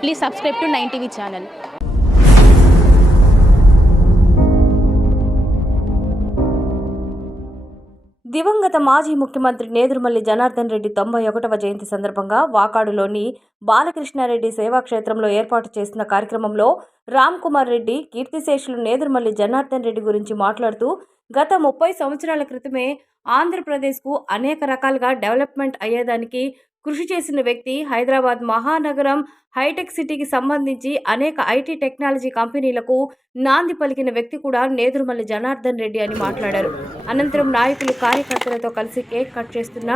Please subscribe to 9TV channel. దివంగత మాజీ ముఖ్యమంత్రి నేదురుమల్లి జనార్దన్ రెడ్డి 91వ జయంతి సందర్భంగా వాకాడులోని బాలకృష్ణారెడ్డి సేవాక్షేత్రంలో ఏర్పాటు చేసిన కార్యక్రమంలో రామ్ కుమార్ రెడ్డి కీర్తిశేషులు నేదురుమల్లి జనార్దన్ రెడ్డి గురించి మాట్లాడుతూ గత 30 సంవత్సరాల క్రితమే ఆంధ్రప్రదేశ్కు అనేక రకాలుగా డెవలప్మెంట్ అయ్యేదానికి కృషి చేసిన వ్యక్తి. హైదరాబాద్ మహానగరం హైటెక్ సిటీకి సంబంధించి అనేక ఐటీ టెక్నాలజీ కంపెనీలకు నాంది పలికిన వ్యక్తి కూడా నేదురుమల్లి జనార్దన్ రెడ్డి అని మాట్లాడారు. అనంతరం నాయకులు కార్యకర్తలతో కలిసి కేక్ కట్ చేస్తున్న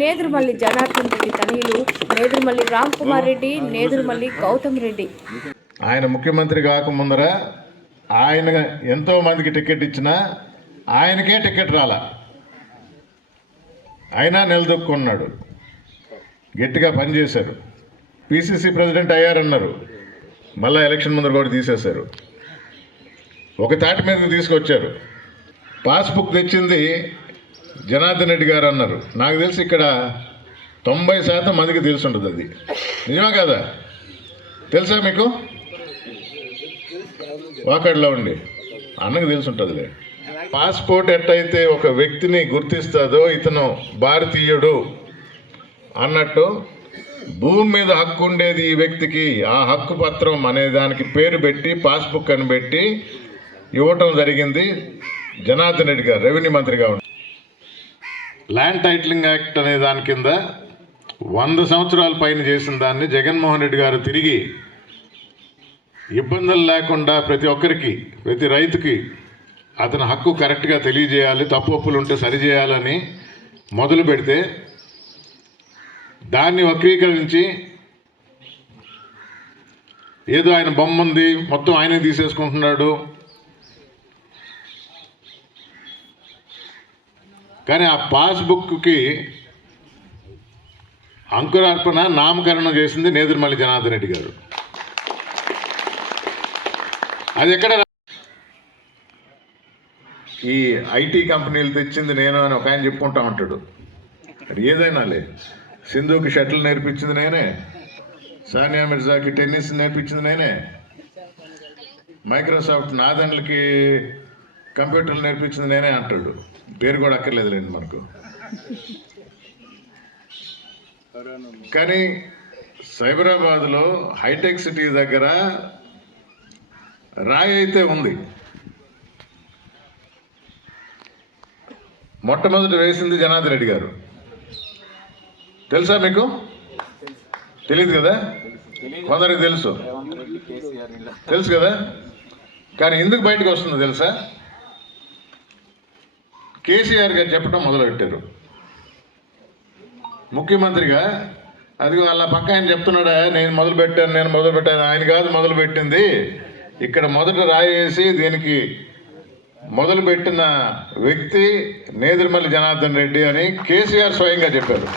నేదురుమల్లి జనార్దన్ రెడ్డి తనయులు నేదురుమల్లి రామ్ కుమార్ రెడ్డి, నేదురుమల్లి గౌతమ్ రెడ్డి. ఆయన ముఖ్యమంత్రి కాకముందర ఆయన ఎంతో మందికి టికెట్ ఇచ్చినా ఆయనకే టికెట్ రాలా, అయినా నిలదొక్కున్నాడు. గట్టిగా పనిచేశారు. పిసిసి ప్రెసిడెంట్ అయ్యారన్నారు, మళ్ళీ ఎలక్షన్ ముందర కూడా తీసేశారు. ఒక తాటి మీద తీసుకొచ్చారు. పాస్బుక్ తెచ్చింది జనార్దన్ రెడ్డి గారు అన్నారు. నాకు తెలిసి ఇక్కడ 90% మందికి తెలిసి ఉంటుంది. అది నిజమే కదా? తెలుసా మీకు? వాకాడులో ఉండి అన్నకు తెలిసి ఉంటుందిలే. పాస్పోర్ట్ ఎట్టయితే ఒక వ్యక్తిని గుర్తిస్తుందో ఇతను భారతీయుడు అన్నట్టు భూమి మీద హక్కు ఉండేది ఈ వ్యక్తికి. ఆ హక్కు పత్రం అనే దానికి పేరు పెట్టి పాస్బుక్ అని పెట్టి ఇవ్వటం జరిగింది. జనార్దన్ రెడ్డి గారు రెవెన్యూ మంత్రిగా ఉండి ల్యాండ్ టైటిలింగ్ యాక్ట్ అనే దాని కింద 100 సంవత్సరాల పైన చేసిన దాన్ని జగన్మోహన్ రెడ్డి గారు తిరిగి ఇబ్బందులు లేకుండా ప్రతి ఒక్కరికి, ప్రతి రైతుకి అతని హక్కు కరెక్ట్గా తెలియజేయాలి, తప్పులు ఉంటే సరిచేయాలని మొదలు పెడితే దాన్ని వక్రీకరించి ఏదో ఆయన బొమ్మ ఉంది మొత్తం ఆయనే తీసేసుకుంటున్నాడు. కానీ ఆ పాస్బుక్కి అంకురార్పణ నామకరణం చేసింది నేదురుమల్లి జనార్దన్ రెడ్డి గారు. అది ఎక్కడ? ఈ ఐటీ కంపెనీలు తెచ్చింది నేను అని ఒక ఆయన చెప్పుకుంటా ఉంటాడు. అది ఏదైనాలే, సింధుకి షటిల్ నేర్పించింది నేనే, సానియా మిర్జాకి టెన్నిస్ నేర్పించింది నేనే, మైక్రోసాఫ్ట్ నాదన్లకి కంప్యూటర్లు నేర్పించింది నేనే అంటాడు. పేరు కూడా అక్కర్లేదులేండి మనకు. కానీ సైబరాబాద్లో హైటెక్ సిటీ దగ్గర రాయి అయితే ఉంది. మొట్టమొదటి వేసింది జనార్దన్ రెడ్డి గారు. తెలుసా మీకు? తెలియదు కదా? కొందరికి తెలుసు కదా? కానీ ఎందుకు బయటకు వస్తుందో తెలుసా? కేసీఆర్ గారు చెప్పడం మొదలుపెట్టారు. ముఖ్యమంత్రిగా అది వాళ్ళ పక్క ఆయన చెప్తున్నాడా, నేను మొదలుపెట్టాను. ఆయన కాదు మొదలుపెట్టింది, ఇక్కడ మొదట రాయి వేసి దీనికి మొదలుపెట్టిన వ్యక్తి నేదురుమల్లి జనార్దన్ రెడ్డి అని కేసీఆర్ స్వయంగా చెప్పారు.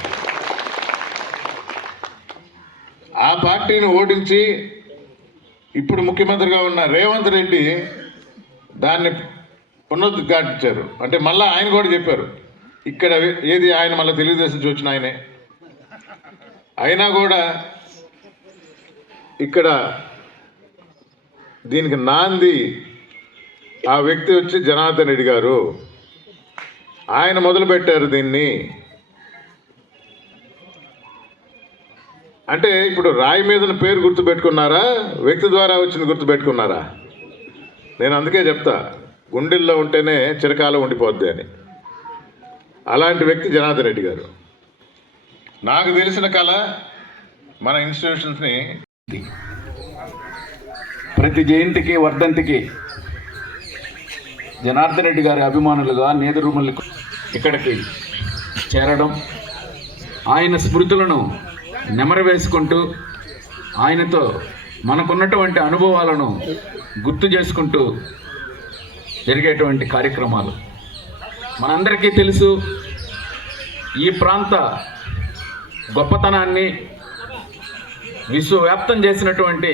ఆ పార్టీని ఓడించి ఇప్పుడు ముఖ్యమంత్రిగా ఉన్న రేవంత్ రెడ్డి దాన్ని పునరుద్ఘాటించారు. అంటే మళ్ళీ ఆయన కూడా చెప్పారు, ఇక్కడ ఏది ఆయన మళ్ళీ తెలుగుదేశం నుంచి వచ్చిన ఆయనే, అయినా కూడా ఇక్కడ దీనికి నాంది ఆ వ్యక్తి వచ్చి జనార్దన్ రెడ్డి గారు. ఆయన మొదలుపెట్టారు దీన్ని. అంటే ఇప్పుడు రాయి మీద పేరు గుర్తుపెట్టుకున్నారా, వ్యక్తి ద్వారా వచ్చింది గుర్తుపెట్టుకున్నారా? నేను అందుకే చెప్తా, గుండెల్లో ఉంటేనే చిరకాలం ఉండిపోద్ది అని. అలాంటి వ్యక్తి జనార్దన్ రెడ్డి గారు. నాకు తెలిసిన కళ మన ఇన్స్టిట్యూషన్స్ని ప్రతి జయంతికి వర్ధంతికి జనార్దన్ రెడ్డి గారి అభిమానులుగా నేదురుమల్లి ఇక్కడికి చేరడం, ఆయన స్మృతులను నెమరవేసుకుంటూ ఆయనతో మనకున్నటువంటి అనుభవాలను గుర్తు చేసుకుంటూ జరిగేటువంటి కార్యక్రమాలు. మనందరికీ తెలుసు, ఈ ప్రాంత గొప్పతనాన్ని విశ్వవ్యాప్తం చేసినటువంటి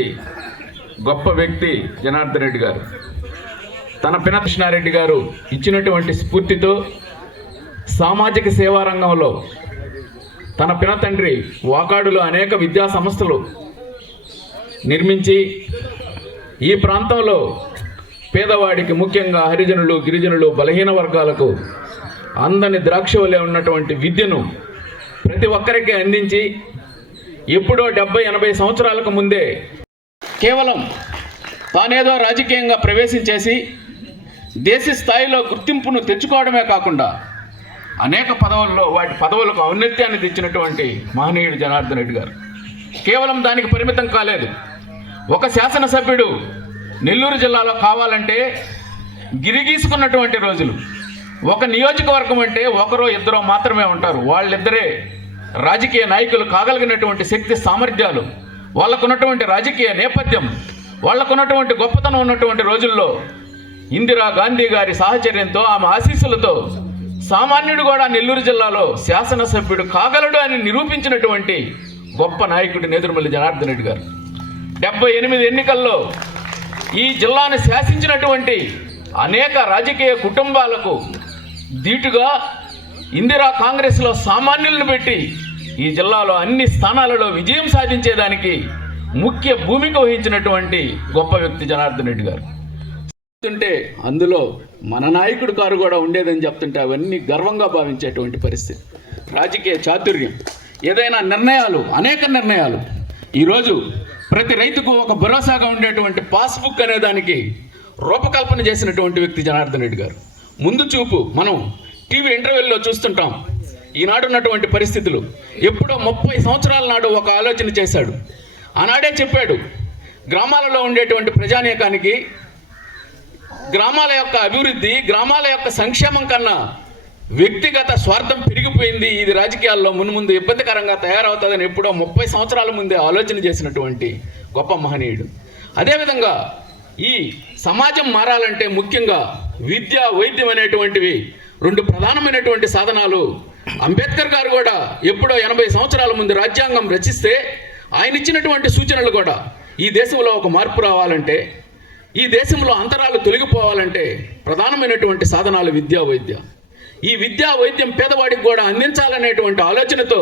గొప్ప వ్యక్తి జనార్దన్ రెడ్డి గారు. తన కృష్ణారెడ్డి గారు ఇచ్చినటువంటి స్ఫూర్తితో సామాజిక సేవా రంగంలో తన పినతండ్రి వాకాడులో అనేక విద్యా సంస్థలు నిర్మించి ఈ ప్రాంతంలో పేదవాడికి, ముఖ్యంగా హరిజనులు, గిరిజనులు, బలహీన వర్గాలకు అందని ద్రాక్ష వలె ఉన్నటువంటి విద్యను ప్రతి ఒక్కరికి అందించి ఎప్పుడో 70-80 సంవత్సరాలకు ముందే కేవలం తానేదో రాజకీయంగా ప్రవేశించేసి దేశ స్థాయిలో గుర్తింపును తెచ్చుకోవడమే కాకుండా అనేక పదవుల్లో వాటి పదవులకు ఔన్నత్యాన్ని తెచ్చినటువంటి మహనీయుడు జనార్దన్ రెడ్డి గారు కేవలం దానికి పరిమితం కాలేదు. ఒక శాసనసభ్యుడు నెల్లూరు జిల్లాలో కావాలంటే గిరిగీసుకున్నటువంటి రోజులు. ఒక నియోజకవర్గం అంటే ఒకరో ఇద్దరో మాత్రమే ఉంటారు. వాళ్ళిద్దరే రాజకీయ నాయకులు కాగలిగినటువంటి శక్తి సామర్థ్యాలు, వాళ్ళకున్నటువంటి రాజకీయ నేపథ్యం, వాళ్ళకున్నటువంటి గొప్పతనం ఉన్నటువంటి రోజుల్లో ఇందిరా గాంధీ గారి సాహచర్యంతో, ఆమె ఆశీస్సులతో సామాన్యుడు కూడా నెల్లూరు జిల్లాలో శాసనసభ్యుడు కాగలడు అని నిరూపించినటువంటి గొప్ప నాయకుడు నేదురుమల్లి జనార్దన్ రెడ్డి గారు 78 ఎన్నికల్లో ఈ జిల్లాను శాసించినటువంటి అనేక రాజకీయ కుటుంబాలకు ధీటుగా ఇందిరా కాంగ్రెస్లో సామాన్యులను పెట్టి ఈ జిల్లాలో అన్ని స్థానాలలో విజయం సాధించేదానికి ముఖ్య భూమిక వహించినటువంటి గొప్ప వ్యక్తి జనార్దన్ రెడ్డి గారు. చెప్తుంటే అందులో మన నాయకుడు కారు కూడా ఉండేదని చెప్తుంటే అవన్నీ గర్వంగా భావించేటువంటి పరిస్థితి. రాజకీయ చాతుర్యం, ఏదైనా నిర్ణయాలు, అనేక నిర్ణయాలు. ఈరోజు ప్రతి రైతుకు ఒక భరోసాగా ఉండేటువంటి పాస్బుక్ అనే దానికి రూపకల్పన చేసినటువంటి వ్యక్తి జనార్దన్ రెడ్డి గారు. ముందు చూపు మనం టీవీ ఇంటర్వ్యూల్లో చూస్తుంటాం. ఈనాడు ఉన్నటువంటి పరిస్థితులు ఎప్పుడో 30 సంవత్సరాల నాడు ఒక ఆలోచన చేశాడు. ఆనాడే చెప్పాడు, గ్రామాలలో ఉండేటువంటి ప్రజానీకానికి గ్రామాల యొక్క అభివృద్ధి, గ్రామాల యొక్క సంక్షేమం కన్నా వ్యక్తిగత స్వార్థం పెరిగిపోయింది, ఇది రాజకీయాల్లో మున్ముందు ఇబ్బందికరంగా తయారవుతుందని ఎప్పుడో 30 సంవత్సరాల ముందే ఆలోచన చేసినటువంటి గొప్ప మహనీయుడు. అదేవిధంగా ఈ సమాజం మారాలంటే ముఖ్యంగా విద్య, వైద్యం అనేటువంటివి 2 ప్రధానమైనటువంటి సాధనాలు. అంబేద్కర్ గారు కూడా ఎప్పుడో 80 సంవత్సరాల ముందు రాజ్యాంగం రచిస్తే ఆయన ఇచ్చినటువంటి సూచనలు కూడా ఈ దేశంలో ఒక మార్పు రావాలంటే, ఈ దేశంలో అంతరాలు తొలగిపోవాలంటే ప్రధానమైనటువంటి సాధనాలు విద్యా, వైద్య. ఈ విద్యా వైద్యం పేదవాడికి కూడా అందించాలనేటువంటి ఆలోచనతో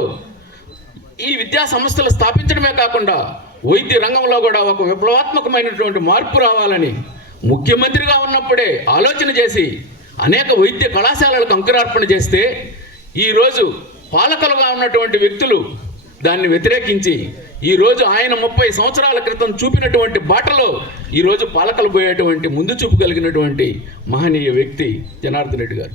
ఈ విద్యా సంస్థలు స్థాపించడమే కాకుండా వైద్య రంగంలో కూడా ఒక విప్లవాత్మకమైనటువంటి మార్పు రావాలని ముఖ్యమంత్రిగా ఉన్నప్పుడే ఆలోచన చేసి అనేక వైద్య కళాశాలలకు అంకురార్పణ చేస్తే ఈరోజు పాలకులుగా ఉన్నటువంటి వ్యక్తులు దాన్ని వ్యతిరేకించి ఈరోజు ఆయన 30 సంవత్సరాల క్రితం చూపినటువంటి బాటలో ఈరోజు పాలకులు పోయేటువంటి ముందు చూపు కలిగినటువంటి మహనీయ వ్యక్తి జనార్దన్ రెడ్డి గారు.